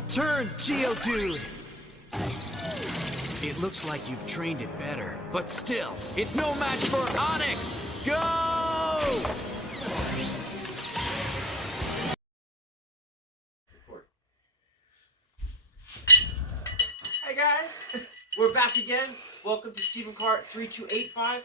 Return, Geodude! It looks like you've trained it better, but still, it's no match for Onix! Go! Hey guys, we're back again. Welcome to Stephen Cart 3285.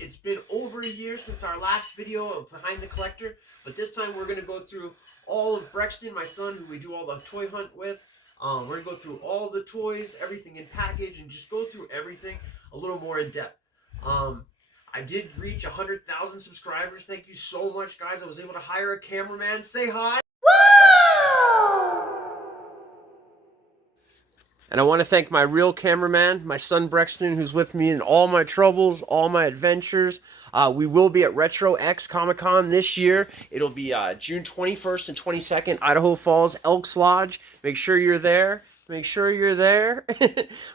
It's been over a year since our last video of Behind the Collector, but this time we're going to go through all of Brexton, my son, who we do all the toy hunt with. We're going to go through all the toys, everything in package, and just go through everything a little more in depth. I did reach 100,000 subscribers. Thank you so much, guys. I was able to hire a cameraman. Say hi. And I want to thank my real cameraman, my son Brexton, who's with me in all my troubles, all my adventures. We will be at Retro X Comic Con this year. It'll be June 21st and 22nd, Idaho Falls, Elks Lodge. Make sure you're there. Make sure you're there.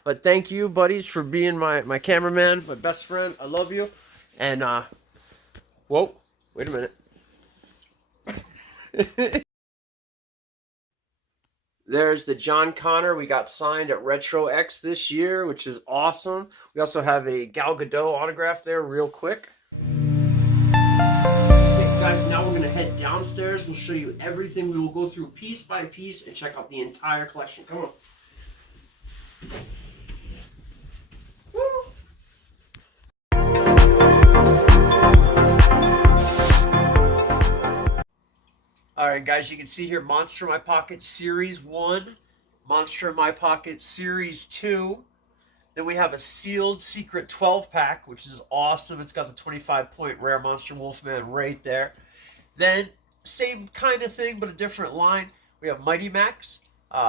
But thank you, buddies, for being my cameraman, my best friend. I love you. And, whoa, wait a minute. There's the John Connor we got signed at Retro X this year, which is awesome. We also have a Gal Gadot autograph there real quick. Okay, guys, now we're going to head downstairs and show you everything. We will go through piece by piece and check out the entire collection. Come on. Woo! Alright guys, you can see here Monster in My Pocket Series 1, Monster in My Pocket Series 2. Then we have a sealed secret 12-pack, which is awesome. It's got the 25-point rare Monster Wolfman right there. Then, same kind of thing, but a different line. We have Mighty Max,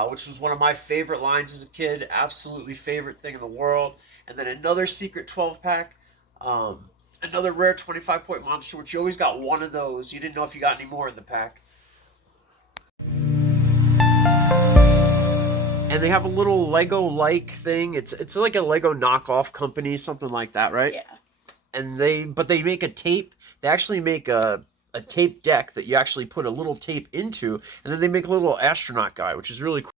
which was one of my favorite lines as a kid. Absolutely favorite thing in the world. And then another secret 12-pack. Another rare 25-point monster, which you always got one of those. You didn't know if you got any more in the pack. And they have a little Lego-like thing. It's like a Lego knockoff company, something like that, right? Yeah. And they make a tape. They actually make a tape deck that you actually put a little tape into, and then they make a little astronaut guy, which is really cool.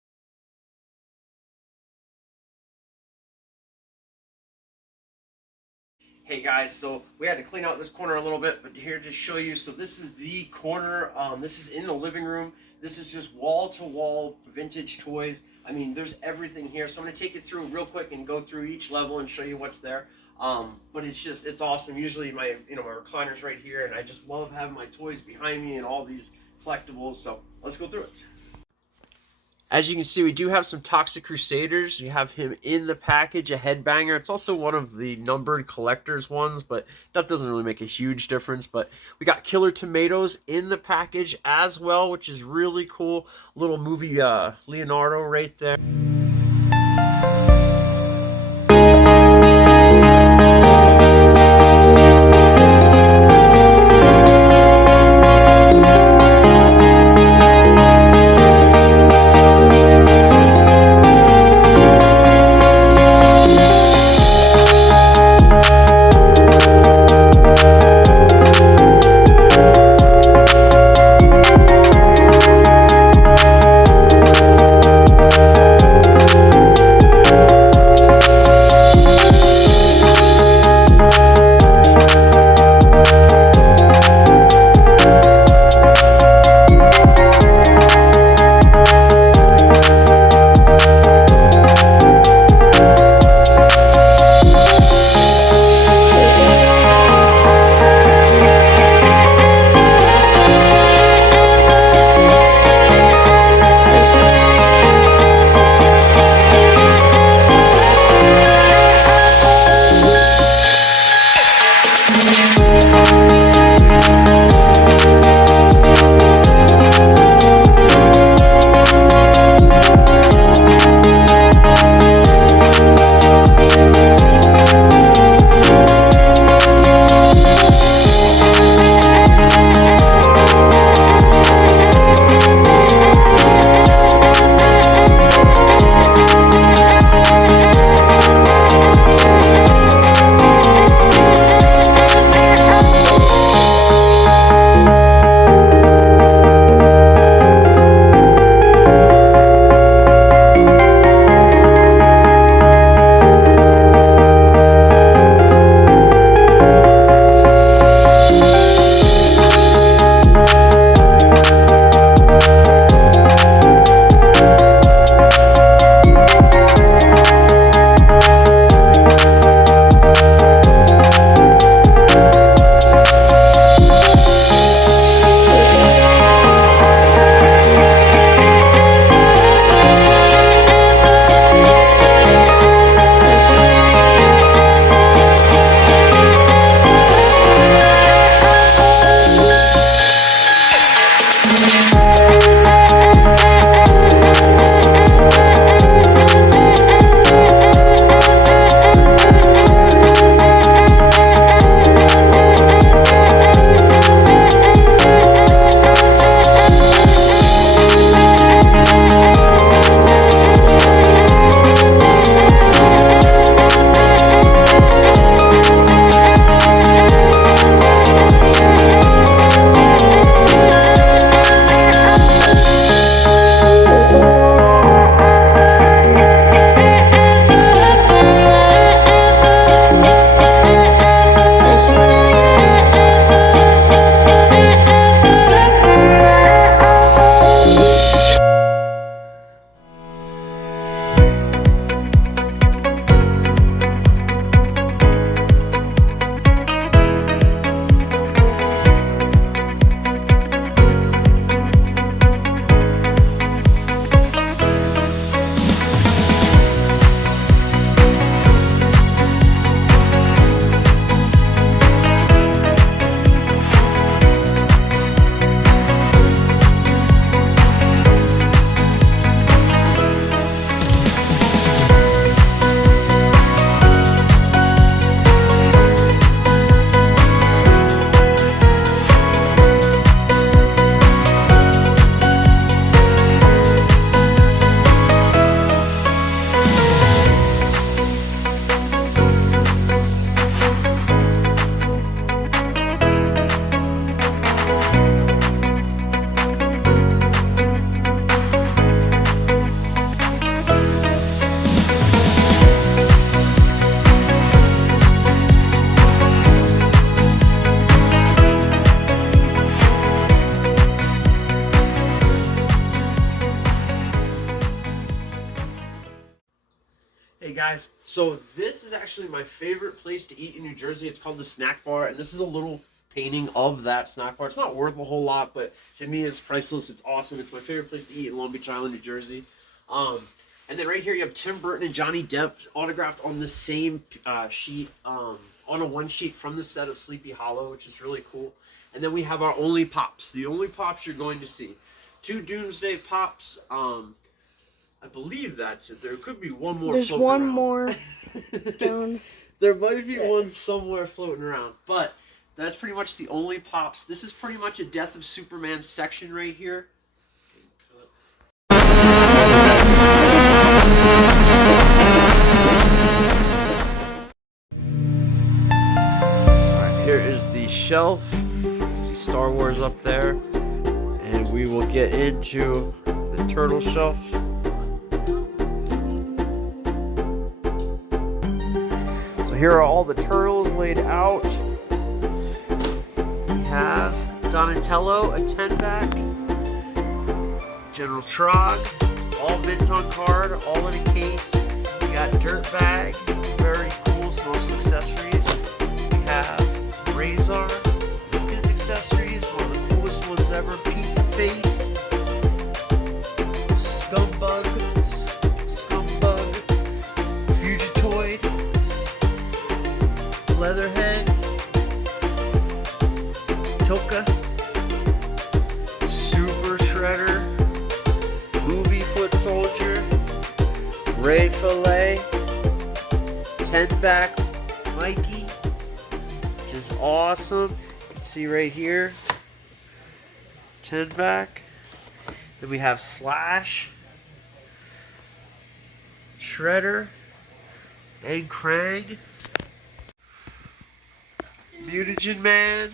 Hey guys, so we had to clean out this corner a little bit, but here to show you. So this is the corner. This is in the living room. This is just wall-to-wall vintage toys. I mean, there's everything here. So I'm going to take you through real quick and go through each level and show you what's there. But it's awesome. Usually my recliner's right here, and I just love having my toys behind me and all these collectibles. So let's go through it. As you can see, we do have some Toxic Crusaders. We have him in the package, a headbanger. It's also one of the numbered collector's ones, but that doesn't really make a huge difference. But we got Killer Tomatoes in the package as well, which is really cool. Little movie Leonardo right there. guys, so this is actually my favorite place to eat in New Jersey. It's called the Snack Bar, and this is a little painting of that snack bar. It's not worth a whole lot, but to me it's priceless. It's awesome. It's my favorite place to eat in Long Beach Island, New Jersey. And then right here you have Tim Burton and Johnny Depp autographed on the same sheet, on a one sheet from the set of Sleepy Hollow, which is really cool. And then we have our only pops, the only pops you're going to see. 2 Doomsday pops. I believe that's it. There could be one more. There's one around. more down. There might be one somewhere floating around, but that's pretty much the only pops. This is pretty much a Death of Superman section right here. Alright, here is the shelf. See Star Wars up there. And we will get into the turtle shelf. Here are all the turtles laid out. We have Donatello, a 10-back. General Trog, all mint on card, all in a case. We got Dirtbag, very cool, some awesome accessories. We have Razor with his accessories, one of the coolest ones ever. Pizza Face, Scumbug, Fugitoid, Leatherhead, Toka, Super Shredder, Movie Foot Soldier, Ray Fillet, 10-back Mikey, which is awesome. You can see right here, 10-back. Then we have Slash, Shredder, and Krang. Mutagen Man.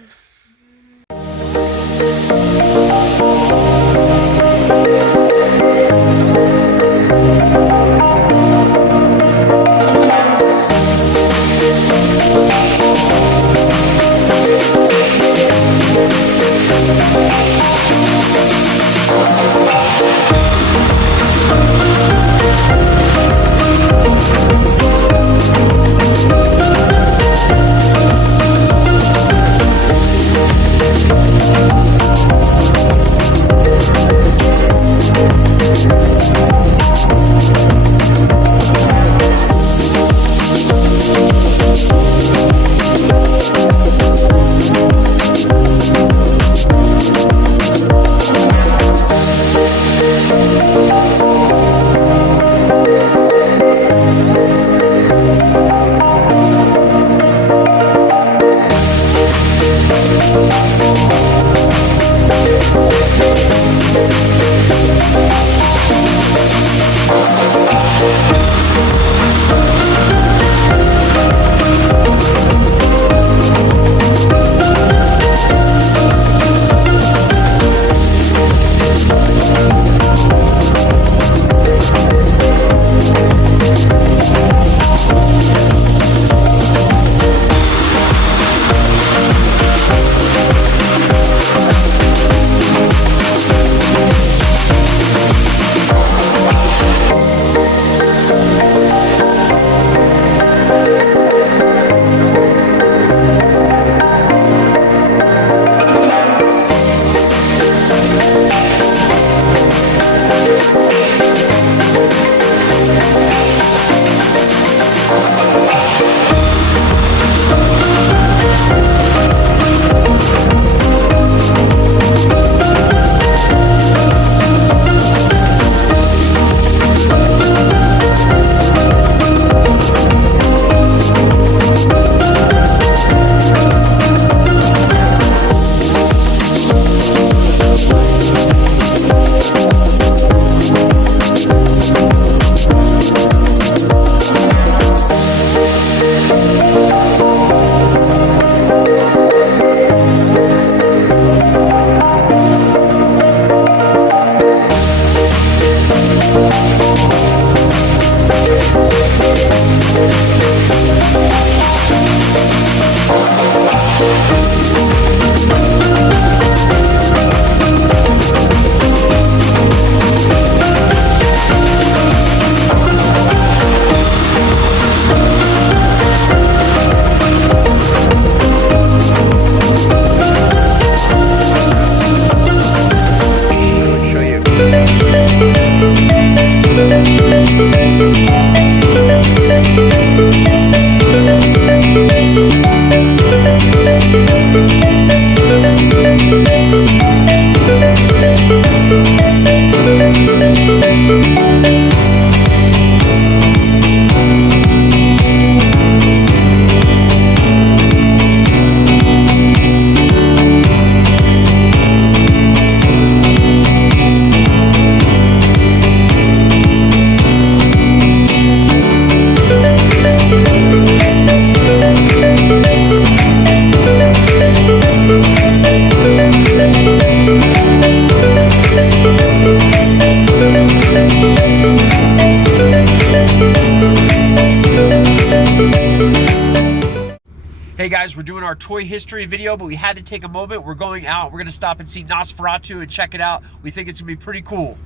our toy history video, but we had to take a moment. We're going out. We're going to stop and see Nosferatu and check it out. We think it's going to be pretty cool.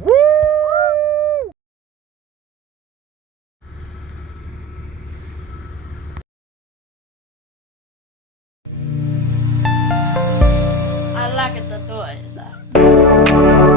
Woo! I like the toys.